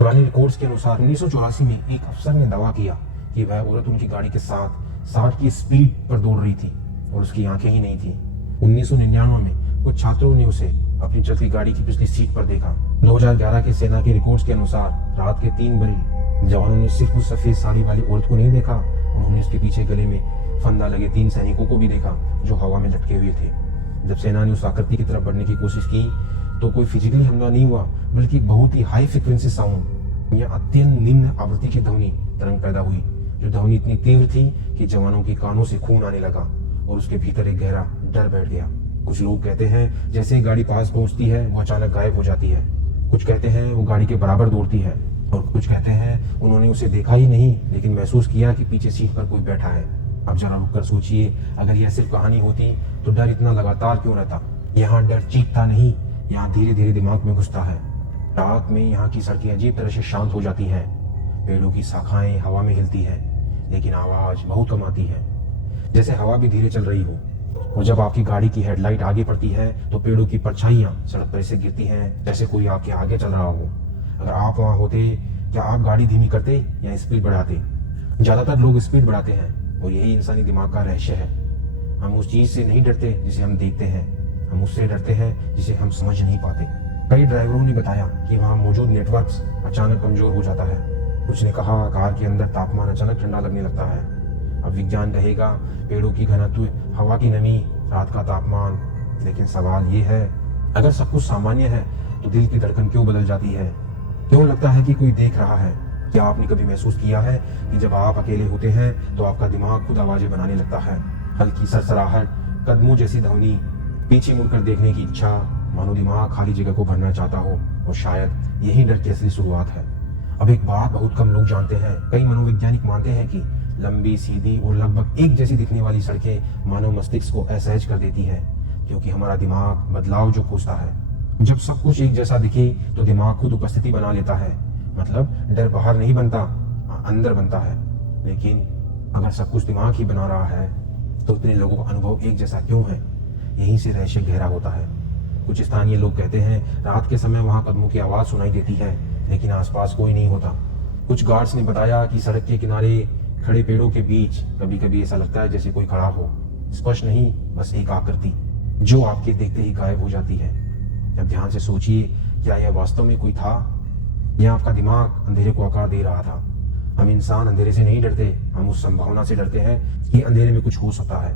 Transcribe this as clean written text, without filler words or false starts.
पुराने रिकॉर्ड्स के अनुसार 1984 में एक अफसर ने दावा किया कि वह औरत उनकी गाड़ी के साथ 60 की स्पीड पर दौड़ रही थी और उसकी आंखें ही नहीं थी। 1999 में कुछ छात्रों ने उसे अपनी चलती गाड़ी की पिछली सीट पर देखा। 2011 के सेना के रिकॉर्ड्स के अनुसार रात के 3 बजे जवानों ने सिर्फ उस सफेद साड़ी वाली औरत को नहीं देखा, उन्होंने उसके पीछे गले में फंदा लगे 3 सैनिकों को भी देखा जो हवा में लटके हुए थे। जब सेना ने उस आकृति की तरफ बढ़ने की कोशिश की तो कोई फिजिकली हमला नहीं हुआ, बल्कि बहुत ही हाई फ्रिक्वेंसी साउंड या अत्यंत निम्न आवृत्ति की ध्वनि तरंग पैदा हुई, जो ध्वनि इतनी तीव्र थी कि जवानों के कानों से खून आने लगा और उसके भीतर एक गहरा डर बैठ गया। कुछ लोग कहते हैं जैसे ही गाड़ी पास पहुंचती है वो अचानक गायब हो जाती है, कुछ कहते हैं वो गाड़ी के बराबर दौड़ती है और कुछ कहते हैं उन्होंने उसे देखा ही नहीं लेकिन महसूस किया कि पीछे सीट पर कोई बैठा है। अब जरा रुककर सोचिए, अगर यह सिर्फ कहानी होती तो डर इतना लगातार क्यों रहता। यहाँ डर चीखता नहीं, यहाँ धीरे धीरे दिमाग में घुसता है। रात में यहाँ की सड़कें अजीब तरह से शांत हो जाती हैं, पेड़ों की शाखाएं हवा में हिलती है लेकिन आवाज बहुत कम आती है, जैसे हवा भी धीरे चल रही हो। और जब आपकी गाड़ी की हेडलाइट आगे पड़ती है तो पेड़ों की परछाइयां सड़क पर ऐसे गिरती हैं जैसे कोई आपके आगे चल रहा हो। अगर आप वहां होते, क्या आप गाड़ी धीमी करते या स्पीड बढ़ाते? ज्यादातर लोग स्पीड बढ़ाते हैं और यही इंसानी दिमाग का रहस्य है। हम उस चीज से नहीं डरते जिसे हम देखते हैं, हम उससे डरते हैं जिसे हम समझ नहीं पाते। कई ड्राइवरों ने बताया कि वहां मौजूद नेटवर्क्स अचानक कमजोर हो जाता है। कुछ ने कहा कार के अंदर तापमान अचानक ठंडा लगने लगता है। अब विज्ञान कहेगा पेड़ों की घनत्व, हवा की नमी, रात का तापमान। लेकिन सवाल ये है, अगर सब कुछ सामान्य है तो दिल की धड़कन क्यों बदल जाती है? क्यों लगता है कि कोई देख रहा है? क्या आपने कभी महसूस किया है कि जब आप अकेले होते हैं तो आपका दिमाग खुद आवाजें बनाने लगता है? हल्की सरसराहट, कदमों जैसी ध्वनि, पीछे मुड़कर देखने की इच्छा, मानो दिमाग खाली जगह को भरना चाहता हो। और शायद यही डर की असली शुरुआत है। अब एक बात बहुत कम लोग जानते हैं, कई मनोवैज्ञानिक मानते हैं कि लंबी, सीधी और लगभग एक जैसी दिखने वाली सड़कें मानव मस्तिष्क को असहज कर देती है, क्योंकि हमारा दिमाग बदलाव जो खोजता है। जब सब कुछ एक जैसा दिखे तो दिमाग खुद उपस्थिति बना लेता है, मतलब डर बाहर नहीं बनता, अंदर बनता है। लेकिन अगर सब कुछ दिमाग ही बना रहा है तो इतने लोगों का अनुभव एक जैसा क्यों है? यहीं से रहस्य गहरा होता है। कुछ स्थानीय लोग कहते हैं रात के समय वहां कदमों की आवाज सुनाई देती है लेकिन आसपास कोई नहीं होता। कुछ गार्ड्स ने बताया कि सड़क के किनारे खड़े पेड़ों के बीच कभी कभी ऐसा लगता है जैसे कोई खड़ा हो, स्पष्ट नहीं, बस एक आकृति जो आपके देखते ही गायब हो जाती है। जब ध्यान से सोचिए, क्या यह वास्तव में कोई था या आपका दिमाग अंधेरे को आकार दे रहा था? हम इंसान अंधेरे से नहीं डरते, हम उस संभावना से डरते हैं कि अंधेरे में कुछ हो सकता है।